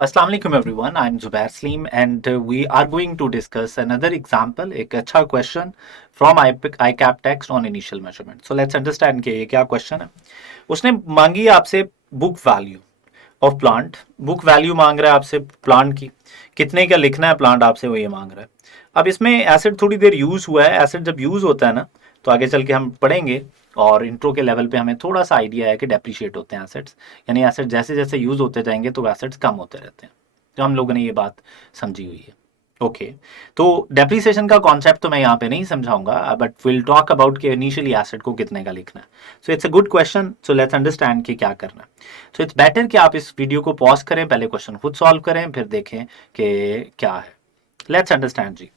Assalamu alaikum everyone. I'm Zubair Saleem and we are going to discuss another example, एक अच्छा question from ICAP text on initial measurement. So let's understand कि ये क्या question है. उसने मांगी आपसे book value of plant. Book value मांग रहा है आपसे plant की. कितने का लिखना है plant आपसे वो ये मांग रहा है. अब इसमें एसिड थोड़ी देर यूज हुआ है. एसिड जब यूज होता है ना तो आगे चल के हम पढ़ेंगे और इंट्रो के लेवल पे हमें थोड़ा सा आइडिया है कि डेप्रिशिएट होते हैं एसेट्स, यानी एसेट जैसे जैसे यूज होते जाएंगे तो एसेट्स कम होते रहते हैं. तो हम लोगों ने ये बात समझी हुई है. ओके तो डेप्रिसिएशन का कॉन्सेप्ट तो मैं यहाँ पे नहीं समझाऊंगा, बट विल टॉक अबाउट कि इनिशियली एसेट को कितने का लिखना है. So it's a good question. So let's understand कि क्या करना है. सो इट्स बेटर कि आप इस वीडियो को पॉज करें, पहले क्वेश्चन खुद सॉल्व करें, फिर देखें कि क्या है. लेट्स अंडरस्टैंड जी.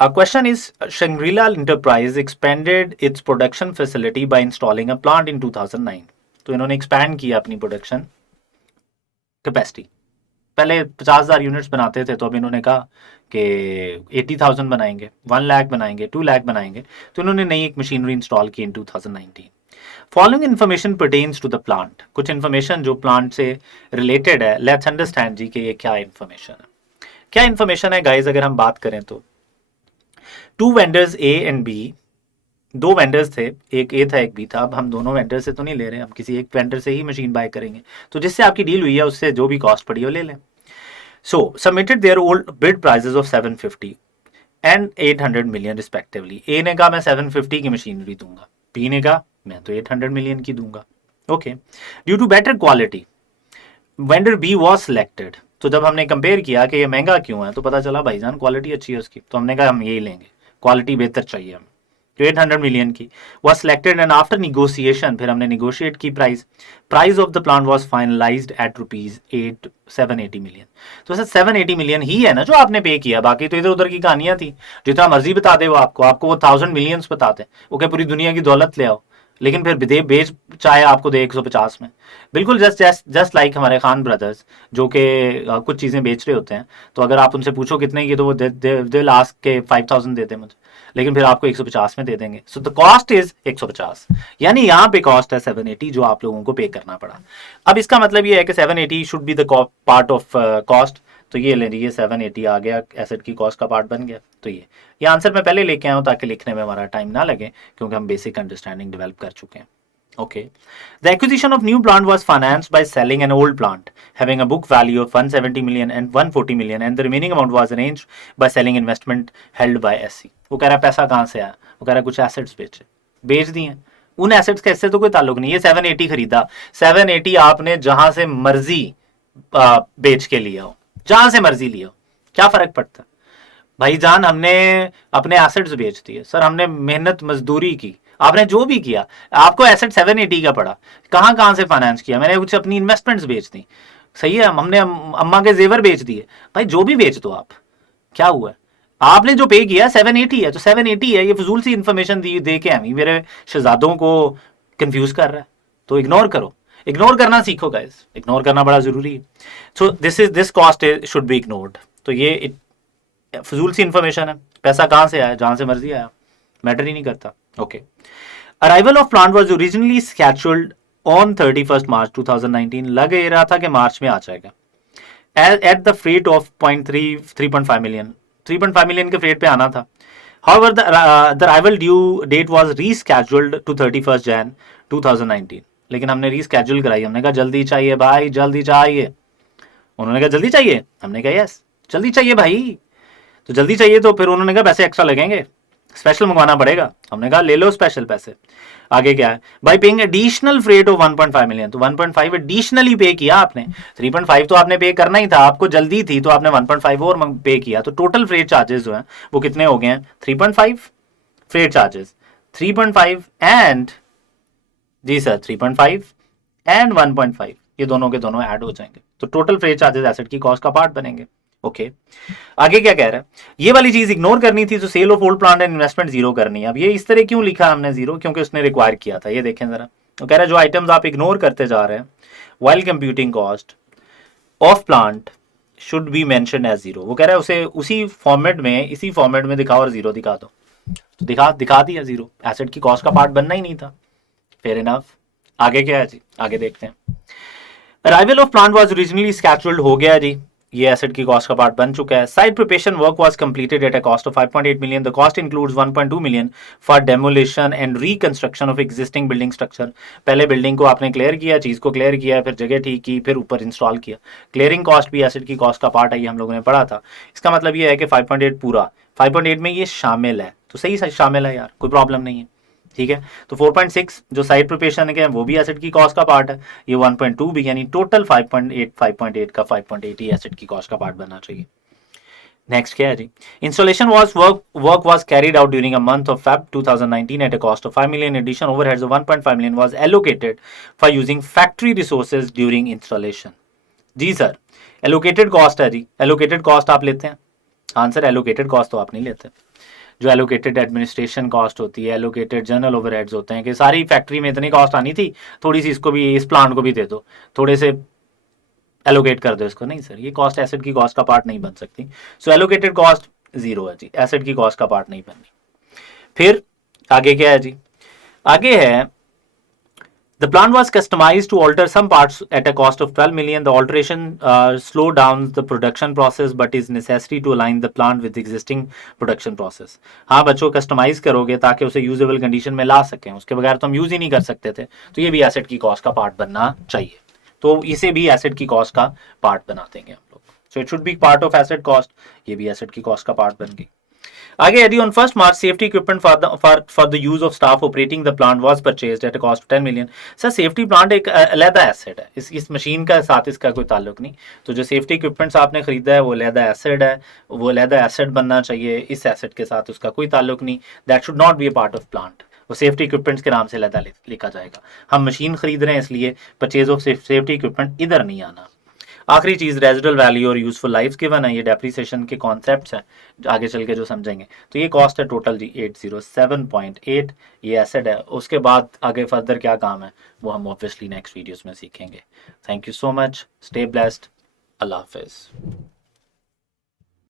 A question is Shangri-La Enterprise expanded its production facility by installing a plant in 2009. तो इन्होंने expand किया अपनी production capacity. पहले 50,000 यूनिट्स बनाते थे तो अब इन्होंने कहा कि 80,000 बनाएंगे, 1 लाख बनाएंगे, 2 लाख बनाएंगे. तो इन्होंने नई एक मशीनरी इंस्टॉल की in 2019. Following information pertains to the plant. कुछ इन्फॉर्मेशन जो प्लांट से रिलेटेड है. लेट्स अंडरस्टैंड जी कि ये क्या इन्फॉर्मेशन है. क्या इन्फॉर्मेशन है गाइज, अगर हम बात करें तो two vendors A and B, दो वेंडर्स थे, एक ए था एक बी था. अब हम दोनों वेंडर से तो नहीं ले रहे, हम किसी एक वेंडर से ही मशीन बाय करेंगे. तो जिससे आपकी डील हुई है उससे जो भी कॉस्ट पड़ी है वो ले लें. So submitted their old bid prices of 750 and 800 million respectively. A ने कहा मैं 750 की मशीनरी दूंगा, बी ने कहा मैं तो 800 मिलियन की दूंगा. Okay, due to better quality vendor B was selected. तो जब हमने कंपेयर किया कि ये महंगा क्यों है तो पता चला भाईजान क्वालिटी अच्छी है उसकी, तो हमने कहा हम यही लेंगे, क्वालिटी बेहतर चाहिए हमें. जो 800 मिलियन की was selected and after negotiation, फिर हमने निगोशिएट की price of the plant was finalised at ₹780 million. तो सर 780 मिलियन ही है ना जो आपने पे किया, बाकी तो इधर उधर की कहानियां थी. जितना मर्जी बता दे वो आपको वो 1000 मिलियंस बताते, वो क्या पूरी दुनिया की दौलत ले आओ, लेकिन फिर विदेश बेच चाहे आपको दे 150 में. बिल्कुल जस्ट जस्ट जस्ट लाइक हमारे खान ब्रदर्स जो कि कुछ चीज़ें बेच रहे होते हैं. तो अगर आप उनसे पूछो कितने की तो वो दे लास्ट के 5000 देते मुझे, लेकिन फिर आपको 150 में दे देंगे. सो द कॉस्ट इज 150, यानी यहाँ पे कॉस्ट है 780 जो आप लोगों को पे करना पड़ा. अब इसका मतलब ये है कि 780 should be the part of cost. तो ये ले लीजिए 780 आ गया, एसेट की कॉस्ट का पार्ट बन गया. तो ये आंसर मैं पहले लेके आया हूँ ताकि लिखने में हमारा टाइम ना लगे, क्योंकि हम बेसिक अंडरस्टैंडिंग डेवलप कर चुके हैं. Okay. The acquisition of new plant was financed by selling an old plant having a book value of 170 million and 140 million, and the remaining amount was arranged by selling investment held by SC. वो कह रहा है पैसा कहाँ से आया, वो कह रहा है कुछ एसेट्स बेच दिए. उन एसेट्स का इससे तो कोई ताल्लुक नहीं. ये 780 खरीदा, 780 आपने जहां से मर्जी बेच के लिया हो, जहां से मर्जी लिया हो, क्या फर्क पड़ता भाईजान. हमने अपने एसेट्स बेच दिए सर, हमने मेहनत मजदूरी की, आपने जो भी किया, आपको एसेट 780 का पड़ा. कहाँ कहाँ से फाइनेंस किया मैंने, कुछ अपनी इन्वेस्टमेंट्स बेच दी, सही है. हमने अम्मा के जेवर बेच दिए. भाई जो भी बेच दो आप, क्या हुआ है, आपने जो पे किया 780 है तो 780 है. ये फजूल सी इन्फॉर्मेशन दी दे के हम ही मेरे शहजादों को कंफ्यूज कर रहा है. तो इग्नोर करो, इग्नोर करना सीखो गाइस, इग्नोर करना बड़ा जरूरी है. So this cost should be ignored. तो ये फजूल सी इन्फॉर्मेशन है. पैसा कहाँ से आया, जहां से मर्जी आया, मैटर ही नहीं करता. Okay. Arrival of plant was originally scheduled on 31 मार्च 2019. लग ये रहा था कि मार्च में आ जाएगा. At the freight of 3.5 million, 3.5 million के फ्रेट पे आना था. However, the arrival due date was rescheduled to 31st Jan 2019. लेकिन हमने रीस्केड्यूल कराई, हमने कहा जल्दी चाहिए भाई, जल्दी चाहिए. उन्होंने कहा जल्दी चाहिए, हमने कहा यस जल्दी चाहिए भाई. तो जल्दी चाहिए तो फिर उन्होंने कहा पैसे एक्स्ट्रा लगेंगे, स्पेशल मंगवाना पड़ेगा. हमने कहा ले लो स्पेशल पैसे. आगे क्या है, by paying additional freight of 1.5 million. तो 1.5 एडिशनली पे किया आपने, 3.5 तो आपने पे करना ही था, आपको जल्दी थी तो आपने 1.5 और पे किया. तो टोटल फ्रेट चार्जेस जो हैं वो कितने हो गए हैं, 3.5 फ्रेट चार्जेस, 3.5 एंड जी सर 3.5 एंड 1.5, ये दोनों के दोनों ऐड हो जाएंगे. तो टोटल फ्रेट चार्जेस एसेट की कॉस्ट का पार्ट बनेंगे. ओके. आगे क्या कह रहा है, ये वाली चीज इग्नोर करनी थी. तो sale of old plant and investment zero करनी है. अब ये इस तरह क्यों लिखा हमने जीरो, क्योंकि उसने रिक्वायर किया था. ये देखें जरा, तो कह रहा है जो आइटम्स आप इग्नोर करते जा रहे हैं while computing cost of plant should be mention as zero. वो कह रहा है उसे उसी फॉर्मेट में, इसी फॉर्मेट में दिखाओ और जीरो दिखा दो. तो दिखा दिया जीरो, एसेट की कॉस्ट का पार्ट बनना ही नहीं था. Fair enough. आगे क्या है जी, आगे देखते हैं. Arrival of plant was originally scheduled हो गया जी, ये एसेट की कॉस्ट का पार्ट बन चुका है। Site preparation work was completed eight a cost of 5.8 million. The cost includes 1.2 million for demolition and reconstruction of existing building structure. पहले building को आपने क्लियर किया, चीज को क्लियर किया, फिर जगह ठीक की, फिर ऊपर इंस्टॉल किया। क्लियरिंग कॉस्ट भी एसेट की कॉस्ट का पार्ट है, ये हम लोगों ने पढ़ा था। इसका मतलब ये है कि 5.8 पूरा 5.8 में ये शामिल है, तो सही शामिल है यार, कोई प्रॉब्लम नहीं है, ठीक है। तो 4.6 जो साइट प्रिपरेशन के वो भी एसेट की कॉस्ट का पार्ट है, ये 1.2 भी, यानी टोटल 5.8 का 5.8 ही एसेट की कॉस्ट का पार्ट बनना चाहिए। नेक्स्ट क्या है जी, installation work was carried out during a month of Feb 2019 at a cost of 5 million. Addition overheads of 1.5 million was allocated for using factory resources during installation. जी sir, allocated cost है जी, allocated cost आप लेते हैं? Answer allocated cost तो आप नहीं लेते। जो एलोकेटेड एडमिनिस्ट्रेशन कॉस्ट होती है, एलोकेटेड जनरल ओवरहेड्स होते हैं कि सारी फैक्ट्री में इतनी कॉस्ट आनी थी, थोड़ी सी इसको भी, इस प्लांट को भी दे दो, थोड़े से एलोकेट कर दो इसको। नहीं सर, ये कॉस्ट एसेट की कॉस्ट का पार्ट नहीं बन सकती। सो एलोकेटेड कॉस्ट जीरो है जी, एसेट की कॉस्ट का पार्ट नहीं बननी। फिर आगे क्या है जी, आगे है the plan was customized to alter some parts at a cost of 12 million. The alteration slow down the production process but is necessary to align the plant with the existing production process. हाँ बच्चों, customise करोगे ताकि उसे usable condition में ला सकें, उसके बगैर तो हम यूज ही नहीं कर सकते थे, तो ये भी एसेट की कॉस्ट का पार्ट बनना चाहिए। तो इसे भी एसेट की कॉस्ट का पार्ट बना देंगे हम लोग। So it should be part of asset cost, ये भी एसेट की कॉस्ट का पार्ट बन गई। आगे यदि on 1 March safety equipment for the use of staff operating the plant was purchased eight a cost of 10 million. Sir safety plant एक अलहदा एसेट है, इस मशीन का साथ इसका कोई ताल्लुक नहीं। तो जो सेफ्टी इक्विपमेंट्स आपने खरीदा है वो अलहदा एसेट है, वो अलहदा एसेट बनना चाहिए, इस एसेट के साथ उसका कोई ताल्लुक नहीं। That should not be a part of plant, वो सेफ्टी इक्विपमेंट्स के नाम से अलहदा लिखा जाएगा। हम मशीन खरीद रहे हैं इसलिए परचेज ऑफ सेफ्टी इक्विपमेंट इधर नहीं आना। आखिरी चीज रेजिडुअल वैल्यू और यूजफुल लाइफ गिवन है, ये डेप्रिसिएशन के कॉन्सेप्ट्स हैं आगे चल के जो समझेंगे। तो ये कॉस्ट है टोटल जी 807.8, ये एसेट है। उसके बाद आगे फर्दर क्या काम है वो हम ऑब्वियसली नेक्स्ट वीडियोस में सीखेंगे। Thank you so much, stay blessed, Allah Hafiz.